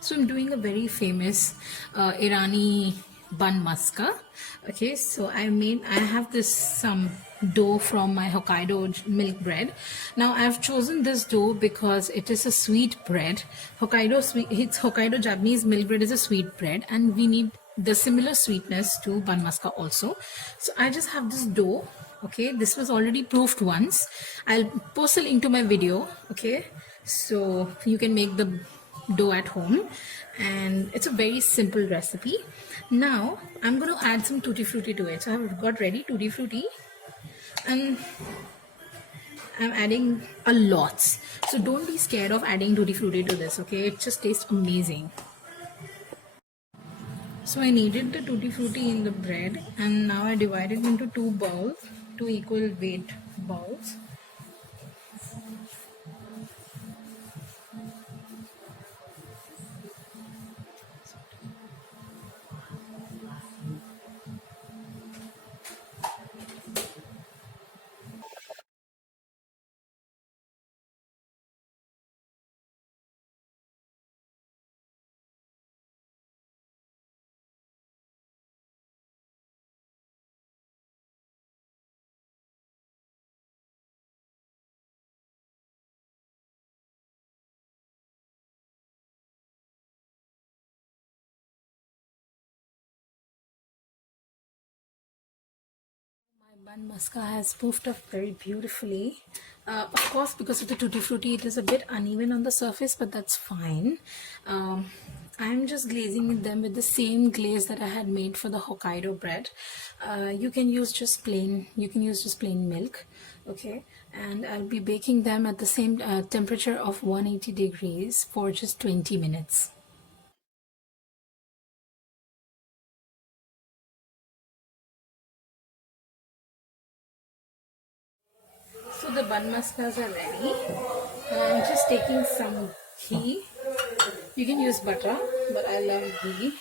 So I'm doing a very famous Irani Bun Maska. Okay, so I have this some dough from my Hokkaido milk bread. Now I've chosen this dough because it is a sweet bread. It's Hokkaido Japanese milk bread is a sweet bread, and we need the similar sweetness to Bun Maska also. So I just have this dough. Okay, this was already proofed once. I'll post a link to my video. Okay, so you can make the dough at home, and it's a very simple recipe. Now I'm going to add some tutti frutti to it. So I've got ready tutti frutti, and I'm adding a lot. So don't be scared of adding tutti frutti to this. Okay, it just tastes amazing. So I kneaded the tutti frutti in the bread, and now I divided into two bowls, two equal weight bowls. My bun maska has poofed up very beautifully. Of course, because of the tutti frutti, it is a bit uneven on the surface, but that's fine. I'm just glazing them with the same glaze that I had made for the Hokkaido bread. You can use just plain milk, okay? And I'll be baking them at the same temperature of 180 degrees for just 20 minutes. So the bun maskas are ready. I'm just taking some ghee. You can use butter, but I love ghee.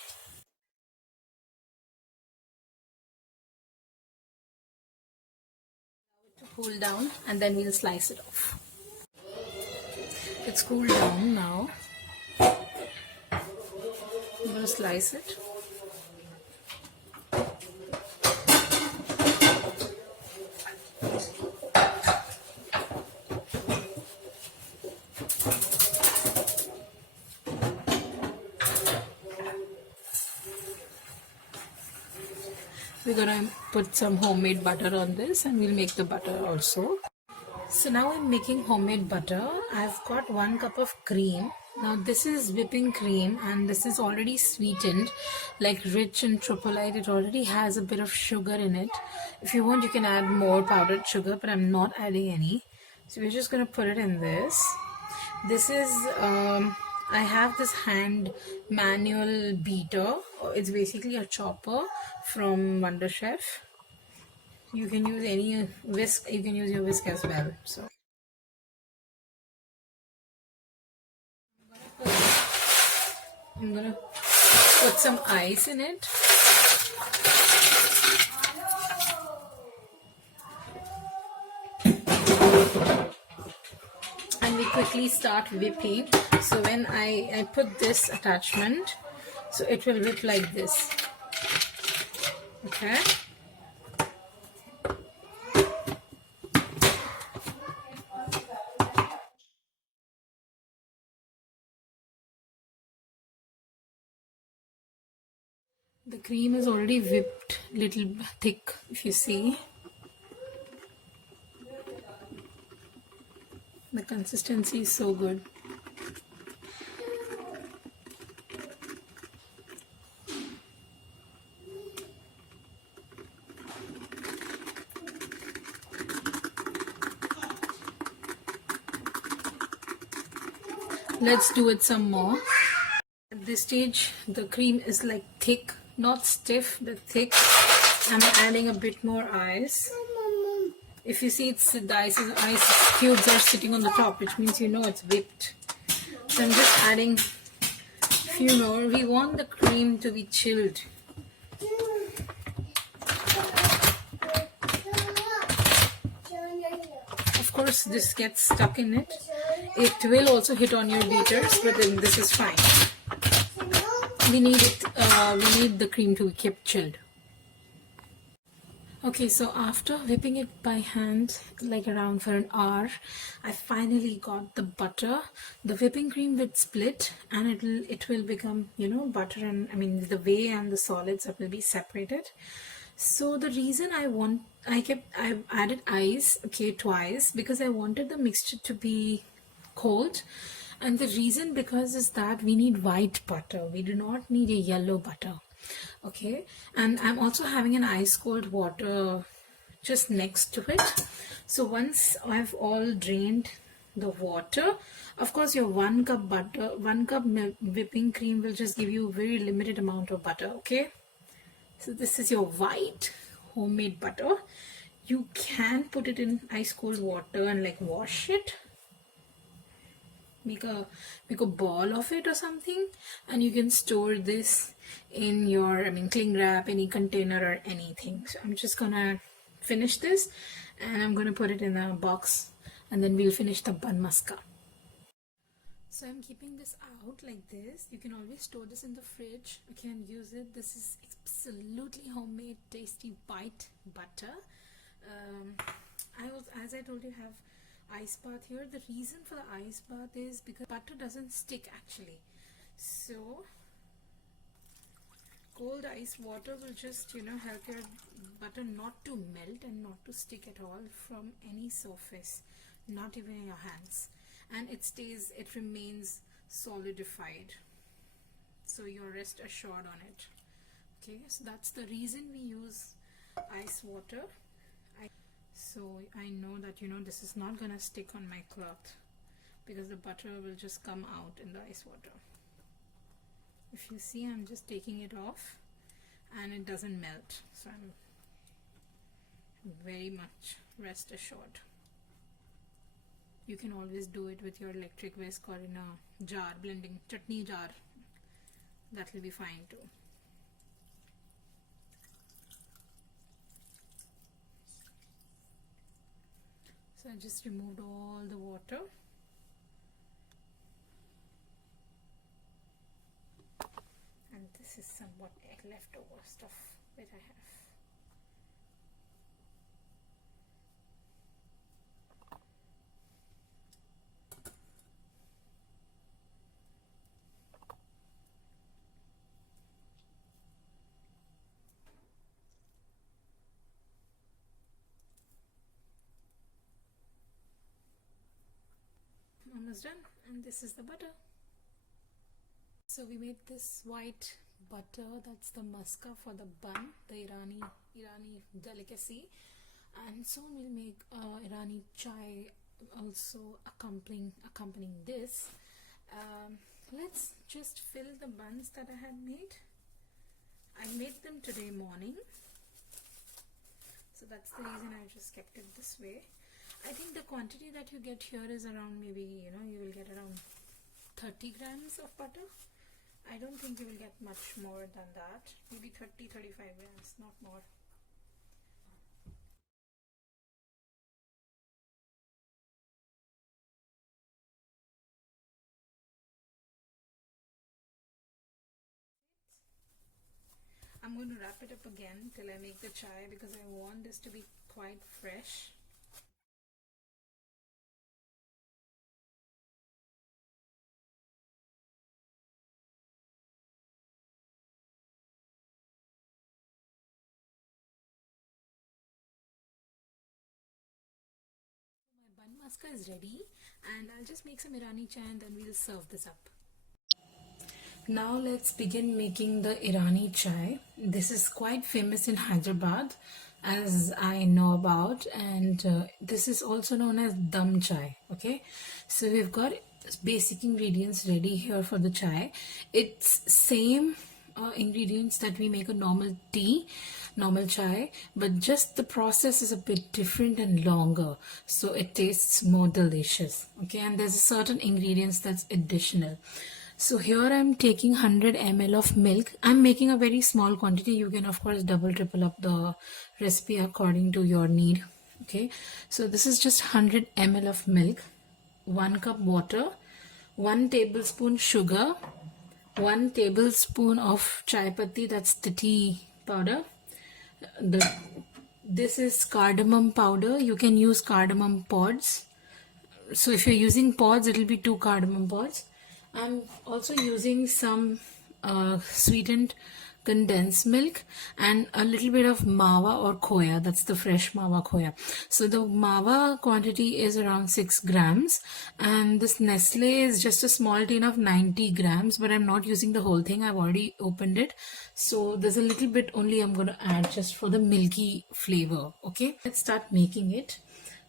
To cool down, and then we'll slice it off. It's cooled down now. I'm going to slice it. We're gonna put some homemade butter on this, and we'll make the butter also. So now I'm making homemade butter. I've got 1 cup of cream. Now this is whipping cream, and this is already sweetened, like rich and tropolite. It already has a bit of sugar in it. If you want, you can add more powdered sugar, but I'm not adding any. So we're just gonna put it in this. This is I have this hand manual beater. It's basically a chopper from Wonder Chef. You can use any whisk. You can use your whisk as well. So I'm gonna put some ice in it. And we quickly start whipping. So when I put this attachment, so it will whip like this. Okay. The cream is already whipped, little thick, if you see. The consistency is so good. Let's do it some more. At this stage, the cream is like thick, not stiff, but thick. I'm adding a bit more ice. If you see, it's the ice cubes are sitting on the top, which means you know it's whipped. So I'm just adding a few more. We want the cream to be chilled. Of course, this gets stuck in it. It will also hit on your beaters, but then this is fine. we need it. We need the cream to be kept chilled. Okay, so after whipping it by hand, like around for an hour, I finally got the butter. The whipping cream will split, and it will become, you know, butter, and I mean the whey and the solids will be separated. So the reason I added ice, okay, twice, because I wanted the mixture to be cold. And the reason because is that we need white butter, we do not need a yellow butter. Okay, and I'm also having an ice cold water just next to it. So once I've all drained the water, of course your 1 cup butter, 1 cup whipping cream will just give you a very limited amount of butter. Okay, so this is your white homemade butter. You can put it in ice cold water and like wash it, make a ball of it or something, and you can store this in your, I mean, cling wrap, any container or anything. So I'm just gonna finish this and I'm gonna put it in a box, and then we'll finish the bun maska. So I'm keeping this out like this. You can always store this in the fridge. You can use it. This is absolutely homemade, tasty white butter. As I told you, have ice bath here. The reason for the ice bath is because butter doesn't stick actually. So cold ice water will just, you know, help your butter not to melt and not to stick at all from any surface, not even in your hands. And it remains solidified, so you're rest assured on it. Okay, so that's the reason we use ice water. So I know that, you know, this is not gonna stick on my cloth because the butter will just come out in the ice water. If you see, I'm just taking it off and it doesn't melt, so I'm very much rest assured. You can always do it with your electric whisk or in a jar, blending chutney jar. That will be fine too. So I just removed all the water. And this is somewhat leftover stuff that I have. Almost done, and this is the butter. So we made this white butter, that's the maska for the bun, the Irani delicacy, and soon we'll make Irani chai also accompanying this. Let's just fill the buns that I had made. I made them today morning, so that's the reason I just kept it this way. I think the quantity that you get here is around, maybe, you know, you will get around 30 grams of butter. I don't think you will get much more than that. Maybe 30-35 grams, not more. I'm going to wrap it up again till I make the chai because I want this to be quite fresh. Bun maska is ready, and I'll just make some Irani chai and then we'll serve this up. Now let's begin making the Irani chai. This is quite famous in Hyderabad, as I know about, and this is also known as Dum Chai. Okay, so we've got basic ingredients ready here for the chai. It's same ingredients that we make a normal tea, normal chai, but just the process is a bit different and longer, so it tastes more delicious. Okay, and there's a certain ingredients that's additional. So here I'm taking 100 ml of milk. I'm making a very small quantity. You can of course double triple up the recipe according to your need. Okay, so this is just 100 ml of milk, 1 cup water, 1 tablespoon sugar, 1 tablespoon of chai patti, that's the tea powder. This is cardamom powder. You can use cardamom pods. So if you're using pods, it'll be 2 cardamom pods. I'm also using some sweetened condensed milk and a little bit of mawa or khoya. That's the fresh mawa khoya. So the mawa quantity is around 6 grams, and this Nestle is just a small tin of 90 grams, but I'm not using the whole thing. I've already opened it. So there's a little bit only I'm going to add just for the milky flavor. Okay, let's start making it.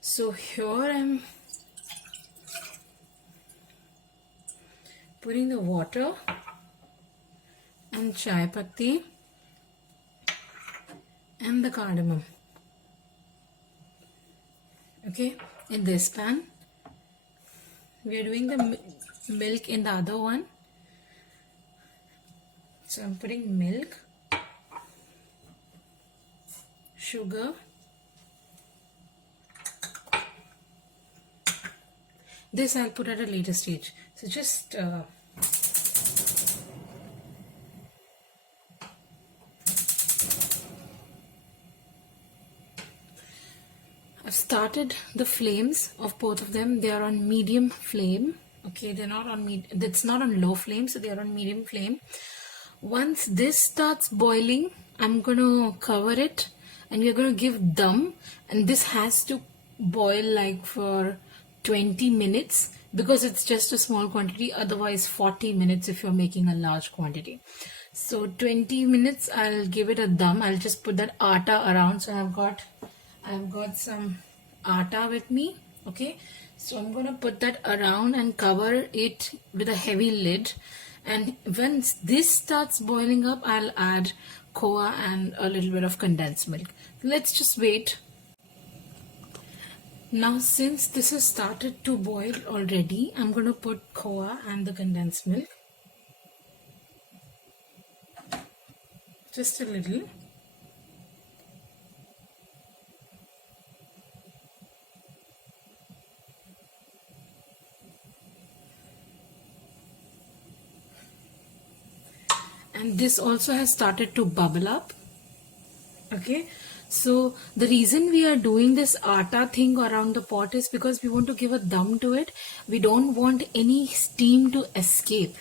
So here I'm putting the water and chai patti and the cardamom, okay, in this pan. We are doing the milk in the other one. So I'm putting milk, sugar, this I'll put at a later stage. So just I've started the flames of both of them. They are on medium flame. Okay, they're not on it's not on low flame, so they are on medium flame. Once this starts boiling, I'm going to cover it and we're going to give dum, and this has to boil like for 20 minutes because it's just a small quantity, otherwise 40 minutes if you're making a large quantity. So 20 minutes I'll give it a dum. I'll just put that atta around. So I've got some atta with me. Okay, so I'm gonna put that around and cover it with a heavy lid, and once this starts boiling up, I'll add khoa and a little bit of condensed milk. Let's just wait. Now since this has started to boil already, I'm going to put khoa and the condensed milk. Just a little. And this also has started to bubble up. Okay, so the reason we are doing this atta thing around the pot is because we want to give a dum to it. We don't want any steam to escape.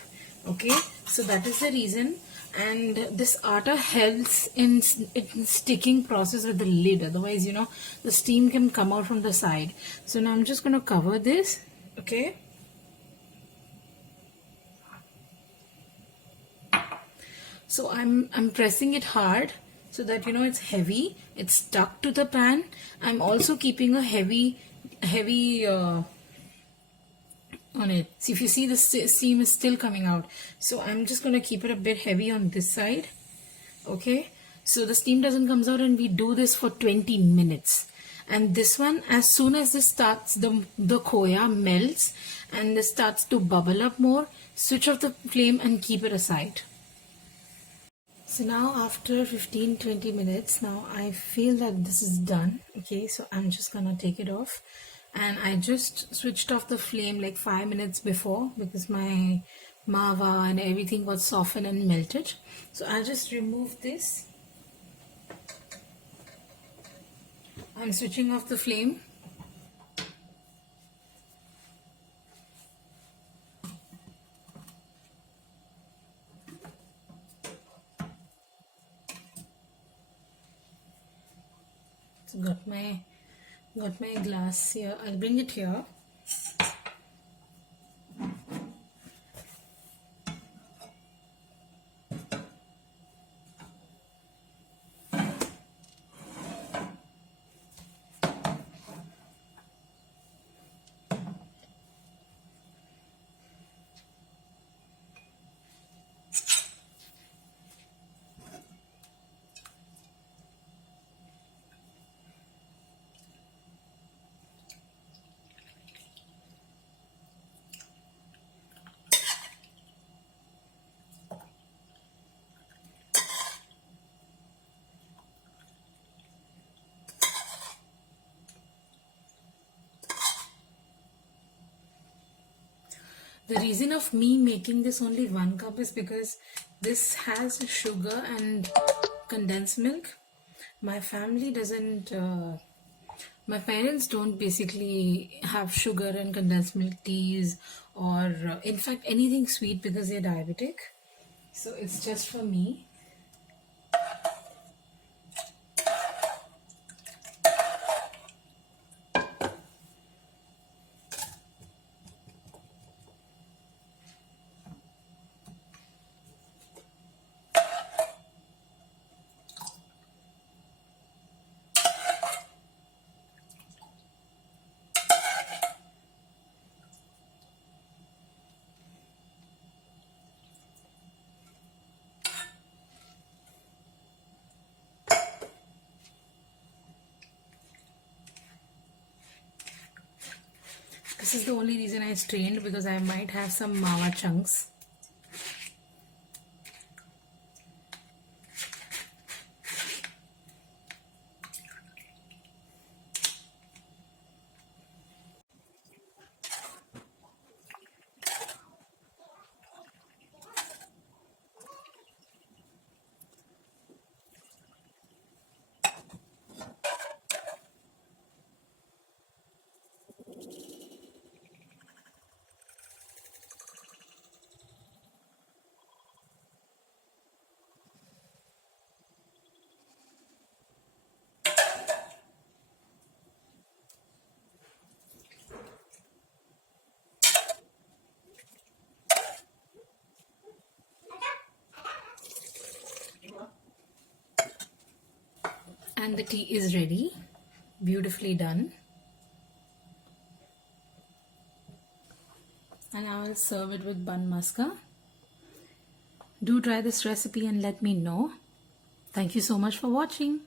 Okay, so that is the reason. And this atta helps in sticking process with the lid. Otherwise, you know, the steam can come out from the side. So now I'm just going to cover this. Okay. So I'm pressing it hard so that, you know, it's heavy. It's stuck to the pan. I'm also keeping a heavy on it. See, if you see, the steam is still coming out. So I'm just going to keep it a bit heavy on this side. Okay. So the steam doesn't comes out, and we do this for 20 minutes. And this one, as soon as this starts, the khoya melts and this starts to bubble up more, switch off the flame and keep it aside. So now after 15-20 minutes, now I feel that this is done. Okay, so I'm just gonna take it off, and I just switched off the flame like 5 minutes before because my mawa and everything was softened and melted. So I'll just remove this. I'm switching off the flame. So got my glass here. I'll bring it here. The reason of me making this only 1 cup is because this has sugar and condensed milk. My family doesn't, my parents don't basically have sugar and condensed milk teas or, in fact, anything sweet because they're diabetic. So it's just for me. This is the only reason I strained, because I might have some mawa chunks. And the tea is ready, beautifully done. And I will serve it with bun maska. Do try this recipe and let me know. Thank you so much for watching.